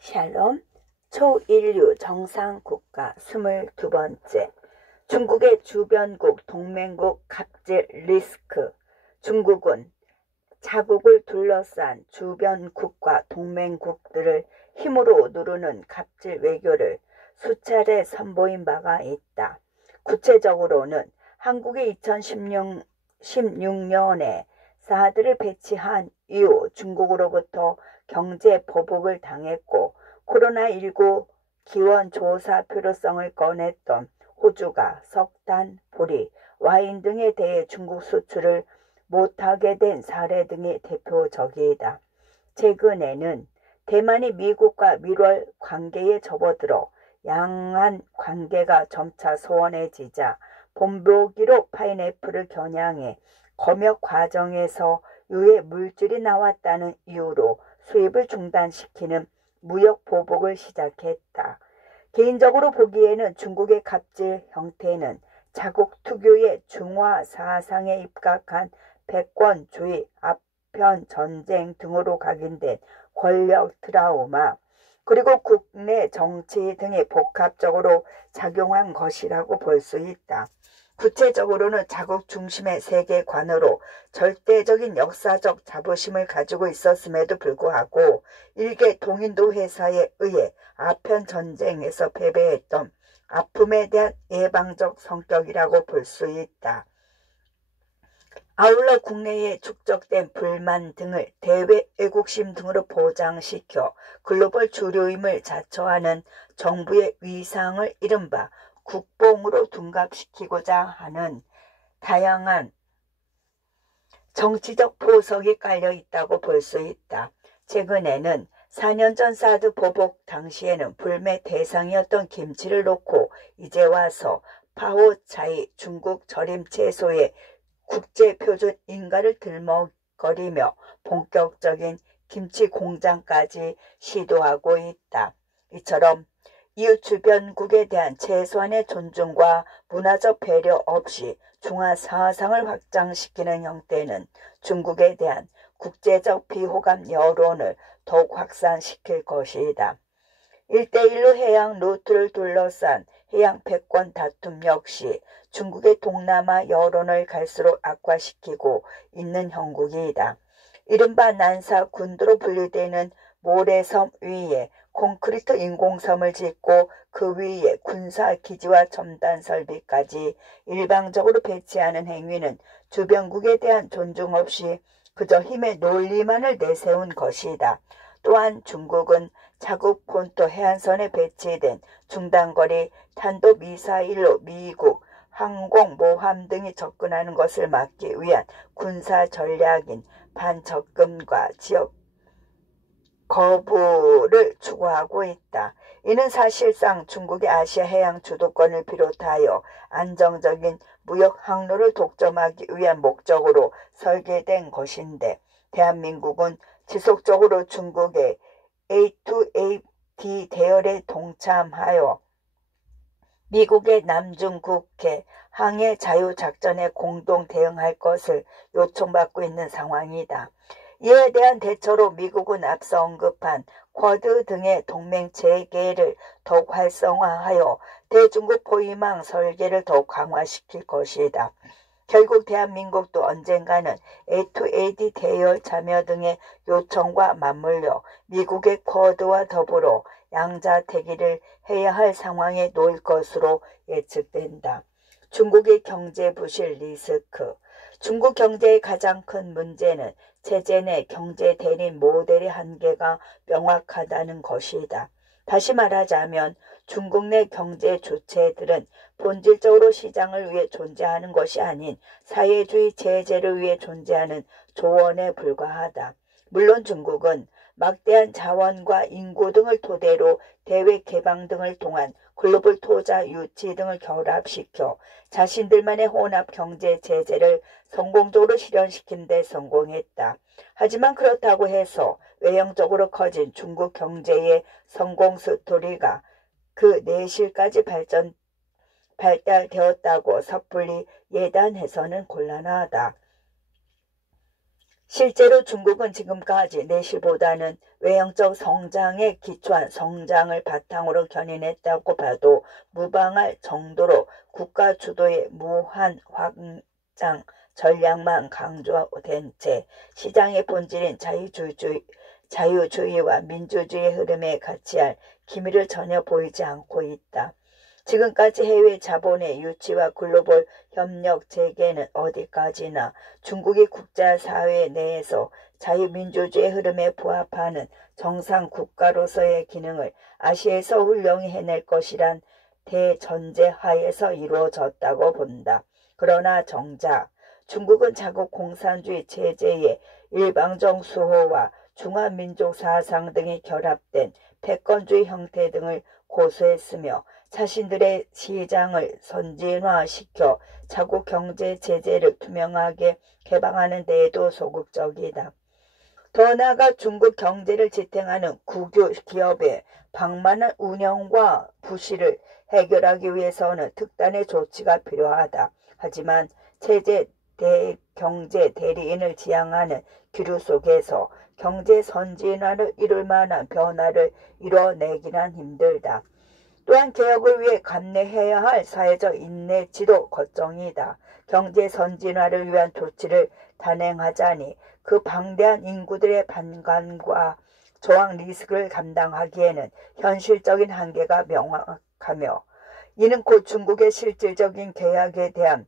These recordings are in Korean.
샬롬, 초인류 정상국가 22번째, 중국의 주변국, 동맹국 갑질 리스크. 중국은 자국을 둘러싼 주변국과 동맹국들을 힘으로 누르는 갑질 외교를 수차례 선보인 바가 있다. 구체적으로는 한국이 2016년에 사드를 배치한 이후 중국으로부터 경제 보복을 당했고, 코로나19 기원조사 필요성을 꺼냈던 호주가 석탄, 보리, 와인 등에 대해 중국 수출을 못하게 된 사례 등이 대표적이다. 최근에는 대만이 미국과 밀월 관계에 접어들어 양안 관계가 점차 소원해지자 본보기로 파인애플을 겨냥해 검역 과정에서 유해 물질이 나왔다는 이유로 수입을 중단시키는 무역 보복을 시작했다. 개인적으로 보기에는 중국의 갑질 형태는 자국 특유의 중화 사상에 입각한 패권주의, 아편 전쟁 등으로 각인된 권력 트라우마, 그리고 국내 정치 등이 복합적으로 작용한 것이라고 볼 수 있다. 구체적으로는 자국 중심의 세계관으로 절대적인 역사적 자부심을 가지고 있었음에도 불구하고 일개 동인도 회사에 의해 아편 전쟁에서 패배했던 아픔에 대한 예방적 성격이라고 볼 수 있다. 아울러 국내에 축적된 불만 등을 대외 애국심 등으로 포장시켜 글로벌 주류임을 자처하는 정부의 위상을 이른바 국뽕으로 둔갑시키고자 하는 다양한 정치적 보석이 깔려 있다고 볼 수 있다. 최근에는 4년 전 사드 보복 당시에는 불매 대상이었던 김치를 놓고 이제 와서 파오차이 중국 절임 채소의 국제표준 인가를 들먹거리며 본격적인 김치 공장까지 시도하고 있다. 이처럼 이웃 주변국에 대한 최소한의 존중과 문화적 배려 없이 중화 사상을 확장시키는 형태는 중국에 대한 국제적 비호감 여론을 더욱 확산시킬 것이다. 1대1로 해양 루트를 둘러싼 해양 패권 다툼 역시 중국의 동남아 여론을 갈수록 악화시키고 있는 형국이다. 이른바 난사 군도로 분류되는 모래섬 위에 콘크리트 인공섬을 짓고 그 위에 군사기지와 첨단 설비까지 일방적으로 배치하는 행위는 주변국에 대한 존중 없이 그저 힘의 논리만을 내세운 것이다. 또한 중국은 자국 본토 해안선에 배치된 중단거리 탄도미사일로 미국 항공모함 등이 접근하는 것을 막기 위한 군사 전략인 반접근과 지역 거부를 추구하고 있다. 이는 사실상 중국의 아시아 해양 주도권을 비롯하여 안정적인 무역 항로를 독점하기 위한 목적으로 설계된 것인데, 대한민국은 지속적으로 중국의 A2AD 대열에 동참하여 미국의 남중국해 항해 자유작전에 공동 대응할 것을 요청받고 있는 상황이다. 이에 대한 대처로 미국은 앞서 언급한 쿼드 등의 동맹 체계를 더욱 활성화하여 대중국 포위망 설계를 더욱 강화시킬 것이다. 결국 대한민국도 언젠가는 A2AD 대열 참여 등의 요청과 맞물려 미국의 쿼드와 더불어 양자태기를 해야 할 상황에 놓일 것으로 예측된다. 중국의 경제 부실 리스크. 중국 경제의 가장 큰 문제는 체제 내 경제 대립 모델의 한계가 명확하다는 것이다. 다시 말하자면 중국 내 경제 주체들은 본질적으로 시장을 위해 존재하는 것이 아닌 사회주의 체제를 위해 존재하는 조언에 불과하다. 물론 중국은 막대한 자원과 인구 등을 토대로 대외 개방 등을 통한 글로벌 투자 유치 등을 결합시켜 자신들만의 혼합 경제 체제를 성공적으로 실현시킨 데 성공했다. 하지만 그렇다고 해서 외형적으로 커진 중국 경제의 성공 스토리가 그 내실까지 발달되었다고 섣불리 예단해서는 곤란하다. 실제로 중국은 지금까지 내실보다는 외형적 성장에 기초한 성장을 바탕으로 견인했다고 봐도 무방할 정도로 국가 주도의 무한 확장 전략만 강조된 채 시장의 본질인 자유주의와 민주주의의 흐름에 같이할 기미를 전혀 보이지 않고 있다. 지금까지 해외 자본의 유치와 글로벌 협력 재개는 어디까지나 중국이 국제사회 내에서 자유민주주의 흐름에 부합하는 정상 국가로서의 기능을 아시아에서 훌륭히 해낼 것이란 대전제 하에서 이루어졌다고 본다. 그러나 정작 중국은 자국 공산주의 체제의 일방적 수호와 중화민족 사상 등이 결합된 패권주의 형태 등을 고수했으며 자신들의 시장을 선진화시켜 자국 경제 체제를 투명하게 개방하는 데에도 소극적이다. 더 나아가 중국 경제를 지탱하는 국유 기업의 방만한 운영과 부실을 해결하기 위해서는 특단의 조치가 필요하다. 하지만 체제 경제 대리인을 지향하는 기류 속에서 경제 선진화를 이룰 만한 변화를 이뤄내기란 힘들다. 또한 개혁을 위해 감내해야 할 사회적 인내치도 걱정이다. 경제 선진화를 위한 조치를 단행하자니 그 방대한 인구들의 반감과 저항 리스크를 감당하기에는 현실적인 한계가 명확하며 이는 곧 중국의 실질적인 개혁에 대한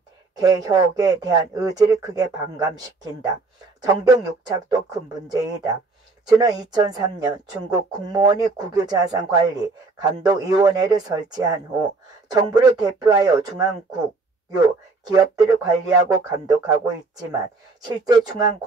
의지를 크게 반감시킨다. 정경 유착도 큰 문제이다. 지난 2003년 중국 국무원이 국유자산관리 감독위원회를 설치한 후 정부를 대표하여 중앙국유 기업들을 관리하고 감독하고 있지만 실제 중앙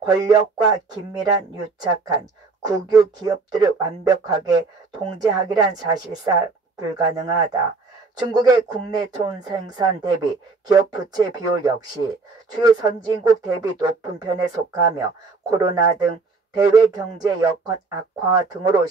권력과 긴밀한 유착한 국유 기업들을 완벽하게 통제하기란 사실상 불가능하다. 중국의 국내 총생산 대비 기업 부채 비율 역시 주요 선진국 대비 높은 편에 속하며 코로나 등 대외 경제 여건 악화 등으로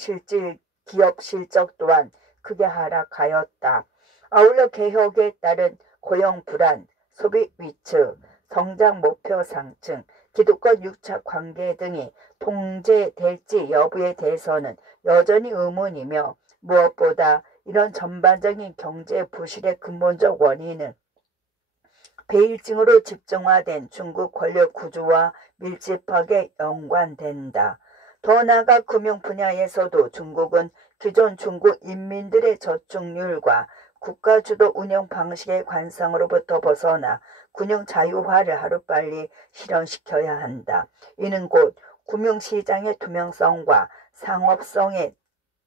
기업 실적 또한 크게 하락하였다. 아울러 개혁에 따른 고용 불안, 소비 위축, 성장 목표 상승, 기득권 유착 관계 등이 통제될지 여부에 대해서는 여전히 의문이며 무엇보다 이런 전반적인 경제 부실의 근본적 원인은 베이징으로 집중화된 중국 권력 구조와 밀접하게 연관된다. 더 나아가 금융 분야에서도 중국은 기존 중국 인민들의 저축률과 국가주도 운영 방식의 관성으로부터 벗어나 금융 자유화를 하루빨리 실현시켜야 한다. 이는 곧 금융시장의 투명성과 상업성의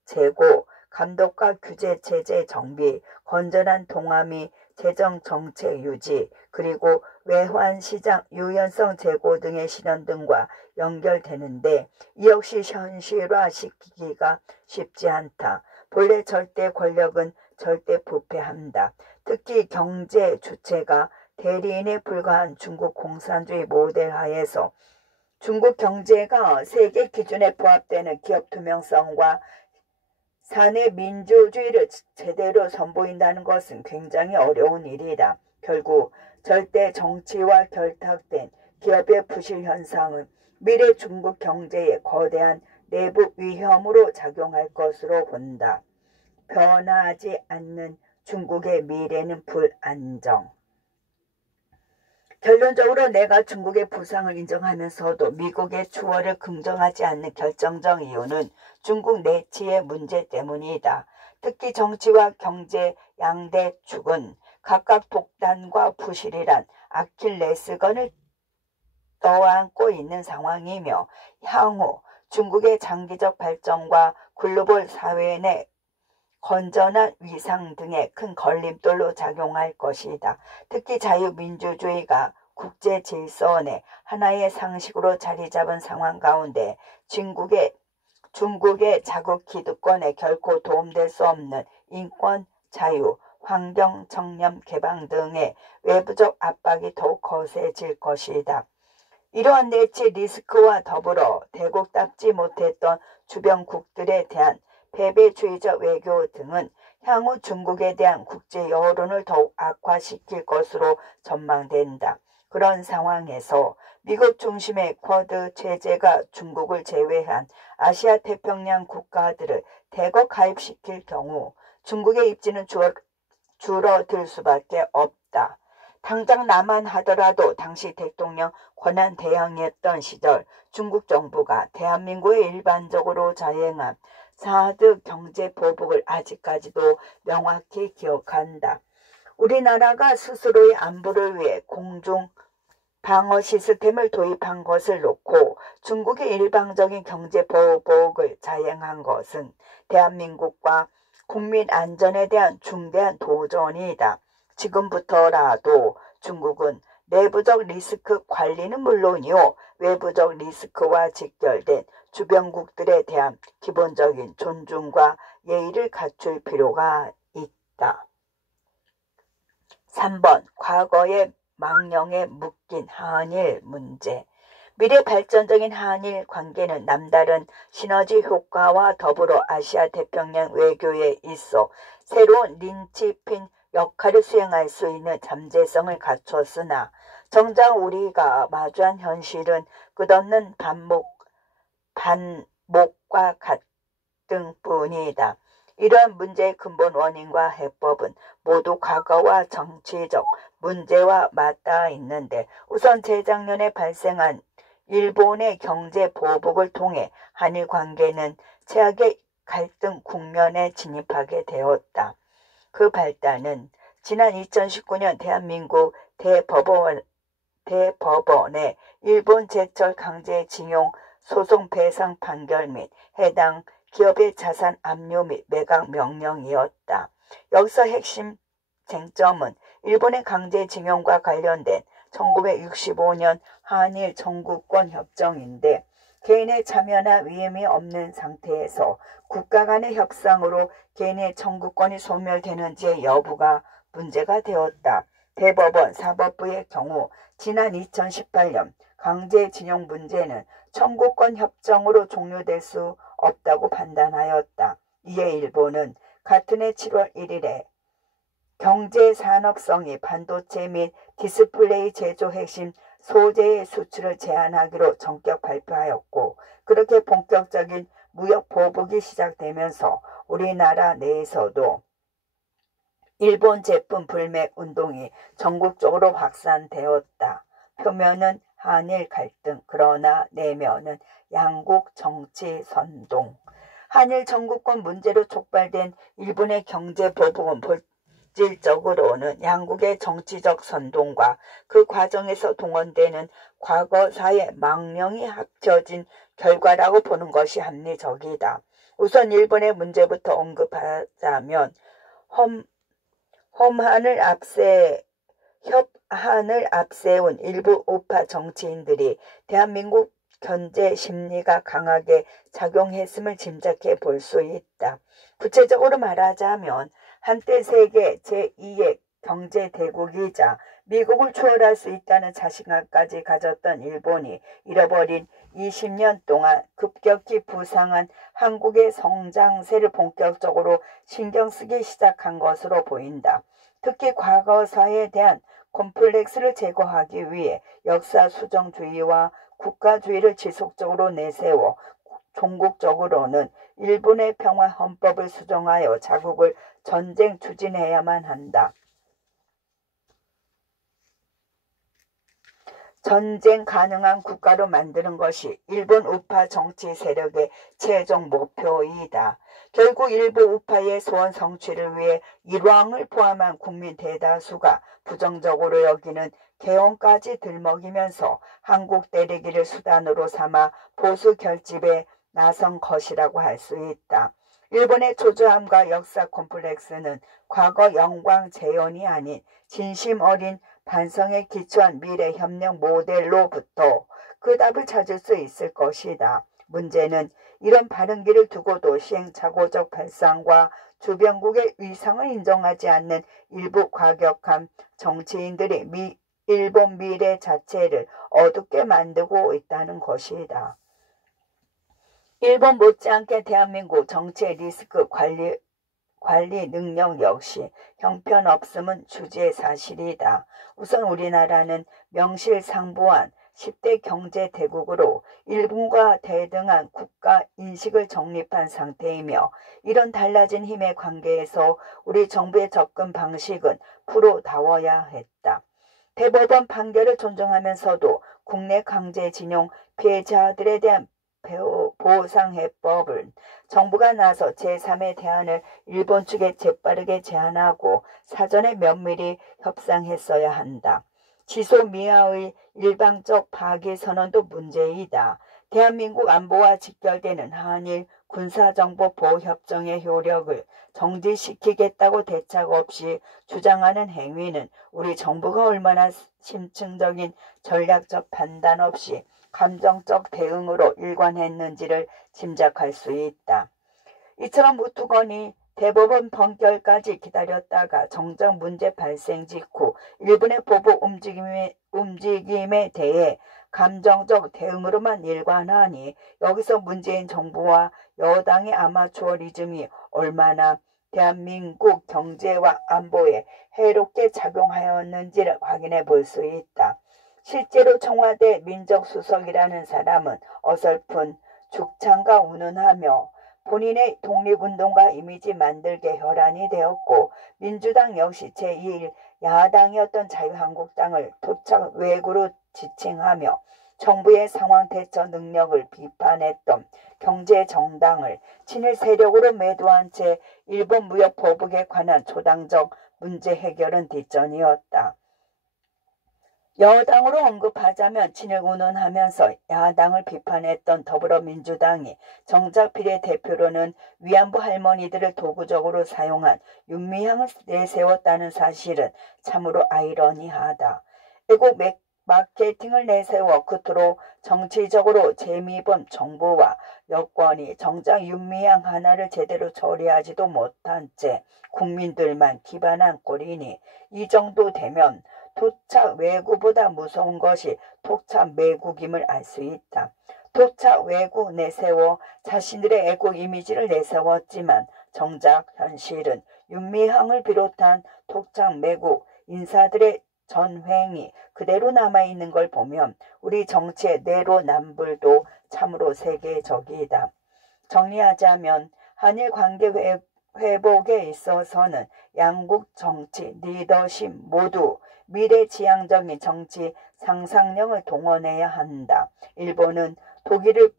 제고, 감독과 규제 체제 정비, 건전한 동아미 재정 정책 유지, 그리고 외환시장 유연성 제고 등의 실현 등과 연결되는데 이 역시 현실화시키기가 쉽지 않다. 본래 절대 권력은 절대 부패한다. 특히 경제 주체가 대리인에 불과한 중국 공산주의 모델 하에서 중국 경제가 세계 기준에 부합되는 기업 투명성과 사내 민주주의를 제대로 선보인다는 것은 굉장히 어려운 일이다. 결국 절대 정치와 결탁된 기업의 부실 현상은 미래 중국 경제에 거대한 내부 위험으로 작용할 것으로 본다. 변하지 않는 중국의 미래는 불안정. 결론적으로 내가 중국의 부상을 인정하면서도 미국의 추월을 긍정하지 않는 결정적 이유는 중국 내치의 문제 때문이다. 특히 정치와 경제 양대 축은 각각 독단과 부실이란 아킬레스건을 떠안고 있는 상황이며 향후 중국의 장기적 발전과 글로벌 사회 내 건전한 위상 등의 큰 걸림돌로 작용할 것이다. 특히 자유민주주의가 국제 질서 내 하나의 상식으로 자리 잡은 상황 가운데 중국의 자국 기득권에 결코 도움될 수 없는 인권, 자유, 환경, 청렴, 개방 등의 외부적 압박이 더욱 거세질 것이다. 이러한 내치 리스크와 더불어 대국답지 못했던 주변국들에 대한 패배주의적 외교 등은 향후 중국에 대한 국제 여론을 더욱 악화시킬 것으로 전망된다. 그런 상황에서 미국 중심의 쿼드 체제가 중국을 제외한 아시아 태평양 국가들을 대거 가입시킬 경우 중국의 입지는 줄어들 수밖에 없다. 당장 남한 하더라도 당시 대통령 권한대행이었던 시절 중국 정부가 대한민국에 일반적으로 자행한 사드 경제 보복을 아직까지도 명확히 기억한다. 우리나라가 스스로의 안보를 위해 공중 방어 시스템을 도입한 것을 놓고 중국의 일방적인 경제 보복을 자행한 것은 대한민국과 국민 안전에 대한 중대한 도전이다. 지금부터라도 중국은 내부적 리스크 관리는 물론이요, 외부적 리스크와 직결된 주변국들에 대한 기본적인 존중과 예의를 갖출 필요가 있다. 3번, 과거의 망령에 묶인 한일 문제. 미래 발전적인 한일 관계는 남다른 시너지 효과와 더불어 아시아 태평양 외교에 있어 새로운 린치핀 역할을 수행할 수 있는 잠재성을 갖췄으나 정작 우리가 마주한 현실은 끝없는 반목과 갈등뿐이다. 이러한 문제의 근본 원인과 해법은 모두 과거와 정치적 문제와 맞닿아 있는데, 우선 재작년에 발생한 일본의 경제 보복을 통해 한일 관계는 최악의 갈등 국면에 진입하게 되었다. 그 발단은 지난 2019년 대한민국 대법원의 일본 제철 강제징용 소송 배상 판결 및 해당 기업의 자산 압류 및 매각 명령이었다. 여기서 핵심 쟁점은 일본의 강제징용과 관련된 1965년 한일 청구권 협정인데, 개인의 참여나 위임이 없는 상태에서 국가 간의 협상으로 개인의 청구권이 소멸되는지의 여부가 문제가 되었다. 대법원 사법부의 경우 지난 2018년 강제징용 문제는 청구권 협정으로 종료될 수 없다고 판단하였다. 이에 일본은 같은 해 7월 1일에 경제산업성이 반도체 및 디스플레이 제조 핵심 소재의 수출을 제한하기로 전격 발표하였고, 그렇게 본격적인 무역 보복이 시작되면서 우리나라 내에서도 일본 제품 불매 운동이 전국적으로 확산되었다. 표면은 한일 갈등, 그러나 내면은 양국 정치 선동. 한일 청구권 문제로 촉발된 일본의 경제 보복은 실질적으로는 양국의 정치적 선동과 그 과정에서 동원되는 과거사의 망령이 합쳐진 결과라고 보는 것이 합리적이다. 우선 일본의 문제부터 언급하자면 협한을 앞세운 일부 우파 정치인들이 대한민국 견제 심리가 강하게 작용했음을 짐작해 볼 수 있다. 구체적으로 말하자면 한때 세계 제2의 경제대국이자 미국을 추월할 수 있다는 자신감까지 가졌던 일본이 잃어버린 20년 동안 급격히 부상한 한국의 성장세를 본격적으로 신경 쓰기 시작한 것으로 보인다. 특히 과거사에 대한 콤플렉스를 제거하기 위해 역사 수정주의와 국가주의를 지속적으로 내세워 종국적으로는 일본의 평화 헌법을 수정하여 자국을 전쟁 추진해야만 한다. 전쟁 가능한 국가로 만드는 것이 일본 우파 정치 세력의 최종 목표이다. 결국 일부 우파의 소원 성취를 위해 일왕을 포함한 국민 대다수가 부정적으로 여기는 개헌까지 들먹이면서 한국 때리기를 수단으로 삼아 보수 결집에 나선 것이라고 할 수 있다. 일본의 초조함과 역사 콤플렉스는 과거 영광 재현이 아닌 진심 어린 반성에 기초한 미래 협력 모델로부터 그 답을 찾을 수 있을 것이다. 문제는 이런 바른길을 두고도 시행착오적 발상과 주변국의 위상을 인정하지 않는 일부 과격한 정치인들이 일본 미래 자체를 어둡게 만들고 있다는 것이다. 일본 못지않게 대한민국 정치의 리스크 관리 능력 역시 형편없음은 주지의 사실이다. 우선 우리나라는 명실상부한 10대 경제대국으로 일본과 대등한 국가 인식을 정립한 상태이며 이런 달라진 힘의 관계에서 우리 정부의 접근 방식은 프로다워야 했다. 대법원 판결을 존중하면서도 국내 강제징용 피해자들에 대한 보상해법을 정부가 나서 제3의 대안을 일본 측에 재빠르게 제안하고 사전에 면밀히 협상했어야 한다. 지소미아의 일방적 파기 선언도 문제이다. 대한민국 안보와 직결되는 한일 군사정보보호협정의 효력을 정지시키겠다고 대책 없이 주장하는 행위는 우리 정부가 얼마나 심층적인 전략적 판단 없이 감정적 대응으로 일관했는지를 짐작할 수 있다. 이처럼 무투건이 대법원 판결까지 기다렸다가 정작 문제 발생 직후 일본의 보복 움직임에 대해 감정적 대응으로만 일관하니 여기서 문재인 정부와 여당의 아마추어리즘이 얼마나 대한민국 경제와 안보에 해롭게 작용하였는지를 확인해 볼 수 있다. 실제로 청와대 민정수석이라는 사람은 어설픈 죽창과 운운하며 본인의 독립운동가 이미지 만들게 혈안이 되었고 민주당 역시 제1 야당이었던 자유한국당을 토착 왜구로 지칭하며 정부의 상황 대처 능력을 비판했던 경제정당을 친일 세력으로 매도한 채 일본 무역 보복에 관한 초당적 문제 해결은 뒷전이었다. 여당으로 언급하자면 친일 운운하면서 야당을 비판했던 더불어민주당이 정작 비례대표로는 위안부 할머니들을 도구적으로 사용한 윤미향을 내세웠다는 사실은 참으로 아이러니하다. 애국 마케팅을 내세워 끝으로 정치적으로 재미본 정부와 여권이 정작 윤미향 하나를 제대로 처리하지도 못한 채 국민들만 기반한 꼴이니 이 정도 되면 토착 왜구보다 무서운 것이 토착 매국임을 알 수 있다. 토착 왜구 내세워 자신들의 애국 이미지를 내세웠지만 정작 현실은 윤미향을 비롯한 토착 매국 인사들의 전횡이 그대로 남아있는 걸 보면 우리 정치의 내로남불도 참으로 세계적이다. 정리하자면 한일 관계 회복에 있어서는 양국 정치, 리더십 모두 미래지향적인 정치 상상력을 동원해야 한다. 일본은 독일을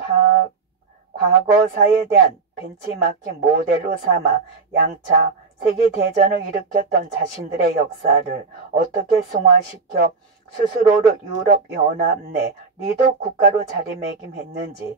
과거사에 대한 벤치마킹 모델로 삼아 양차 세계대전을 일으켰던 자신들의 역사를 어떻게 승화시켜 스스로를 유럽연합 내 리더 국가로 자리매김했는지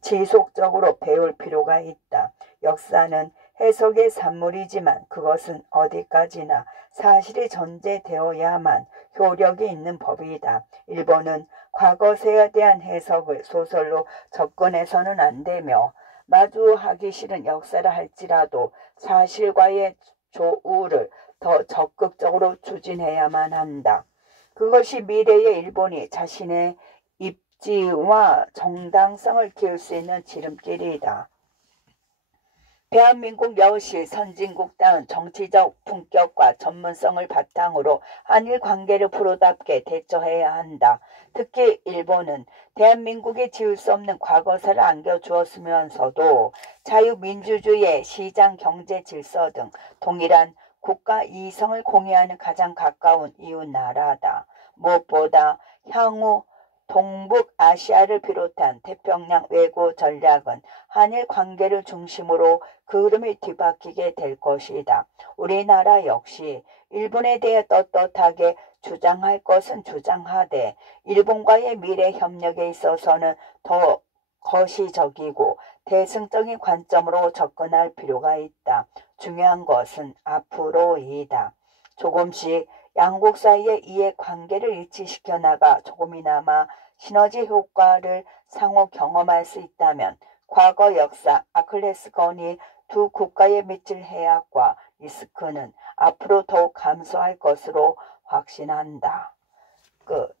지속적으로 배울 필요가 있다. 역사는 해석의 산물이지만 그것은 어디까지나 사실이 전제되어야만 효력이 있는 법이다. 일본은 과거세에 대한 해석을 소설로 접근해서는 안 되며 마주하기 싫은 역사를 할지라도 사실과의 조우를 더 적극적으로 추진해야만 한다. 그것이 미래의 일본이 자신의 입지와 정당성을 키울 수 있는 지름길이다. 대한민국 역시 선진국다운 정치적 품격과 전문성을 바탕으로 한일 관계를 프로답게 대처해야 한다. 특히 일본은 대한민국이 지울 수 없는 과거사를 안겨주었으면서도 자유민주주의의 시장 경제 질서 등 동일한 국가 이성을 공유하는 가장 가까운 이웃 나라다. 무엇보다 향후 동북아시아를 비롯한 태평양 외교 전략은 한일 관계를 중심으로 그 흐름이 뒤바뀌게 될 것이다. 우리나라 역시 일본에 대해 떳떳하게 주장할 것은 주장하되 일본과의 미래 협력에 있어서는 더 거시적이고 대승적인 관점으로 접근할 필요가 있다. 중요한 것은 앞으로이다. 조금씩 양국 사이의 이해관계를 일치시켜 나가 조금이나마 시너지 효과를 상호 경험할 수 있다면 과거 역사 아킬레스건이 두 국가에 미칠 해악과 리스크는 앞으로 더욱 감소할 것으로 확신한다. 끝.